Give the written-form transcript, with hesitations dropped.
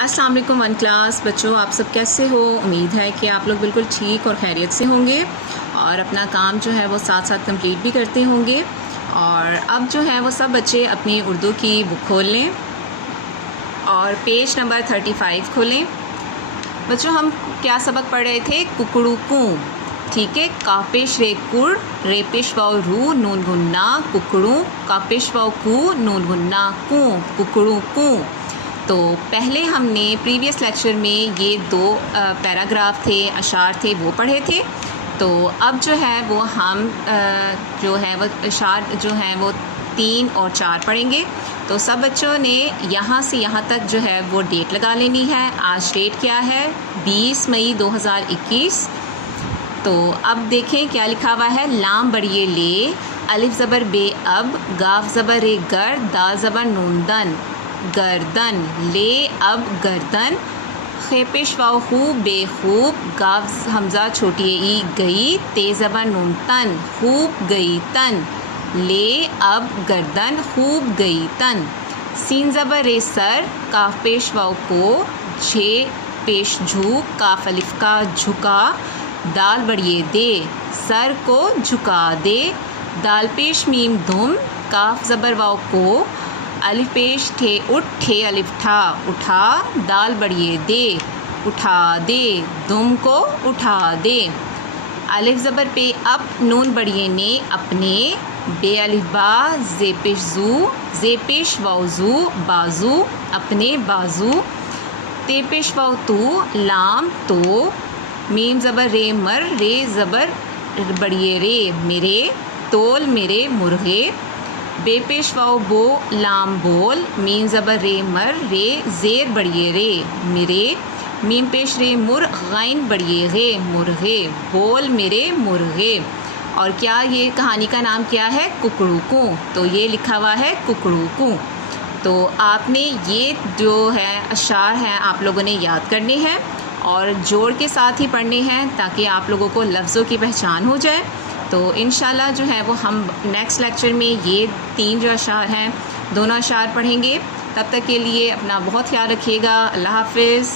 अस्सलाम वालेकुम one class बच्चों, आप सब कैसे हो। उम्मीद है कि आप लोग बिल्कुल ठीक और खैरियत से होंगे और अपना काम जो है वो साथ साथ कंप्लीट भी करते होंगे। और अब जो है वो सब बच्चे अपनी उर्दू की बुक खोल लें और पेज नंबर 35 खोलें। बच्चों, हम क्या सबक पढ़ रहे थे? कुकड़ू कू, ठीक है। कापेश रे कुड़, रे पेश वाव रू, नून गुन्ना कुकड़ू, कापेश वाव कू, नून गुन्ना कू, कुकड़ू कू। तो पहले हमने प्रीवियस लेक्चर में ये दो पैराग्राफ थे, अशार थे, वो पढ़े थे। तो अब जो है वो हम जो है वो अशार जो हैं वो 3 और 4 पढ़ेंगे। तो सब बच्चों ने यहाँ से यहाँ तक जो है वो डेट लगा लेनी है। आज डेट क्या है? 20 मई 2021। तो अब देखें क्या लिखा हुआ है। लाम बड़िए ले, अलिफ ज़बर बे अब, गाफ ज़बर रे गर, दाल ज़बर नून दन, गर्दन, ले अब गर्दन, खे पेश वाव खूब बेखूब, गाफ हमज़ा छोटी ई गई, ते ज़बर नून तन, खूब गई तन, ले अब गर्दन, खूब गई तन। सीन ज़बर रे सर, काफ पेश वाव को, झे पेश झू, काफ अलिफ का झुका, दाल बढ़िए दे, सर को झुका दे, दाल पेश मीम दुम, काफ ज़बर वाव को, अलिफ पेश ठे उठ, ठे अलिफ ठा, उठा, दाल बढ़िए दे, उठा दे, दुम को उठा दे। अलिफ ज़बर पे अप, नून बढ़िए ने, अपने, बे अलिफ बा, जे पेश जू, जे पेश वाउजू, बाजू, अपने बाजू, ते पेश वाव तू, लाम तो, मीम ज़बर रे मर, रे ज़बर बढ़िए रे, मेरे, तोल मेरे मुर्गे, बेपेश वाव बो, लाम बोल, मीम ज़बर रे मर, रे ज़ेर बढ़िए रे, मेरे, मीम पेश रे मुर, गैन बढ़िए गे, मुर्गे, बोल मेरे मुर्गे। और क्या ये कहानी का नाम क्या है? कुकड़ू कू। तो ये लिखा हुआ है कुकड़ू कू। तो आपने ये जो है अशार हैं आप लोगों ने याद करने हैं और जोड़ के साथ ही पढ़ने हैं ताकि आप लोगों को लफ्ज़ों की पहचान हो जाए। तो इंशाल्लाह जो है वो हम नेक्स्ट लेक्चर में ये 3 जो अशार हैं दोनों अशार पढ़ेंगे। तब तक के लिए अपना बहुत ख्याल रखिएगा। अल्लाह हाफ़िज़।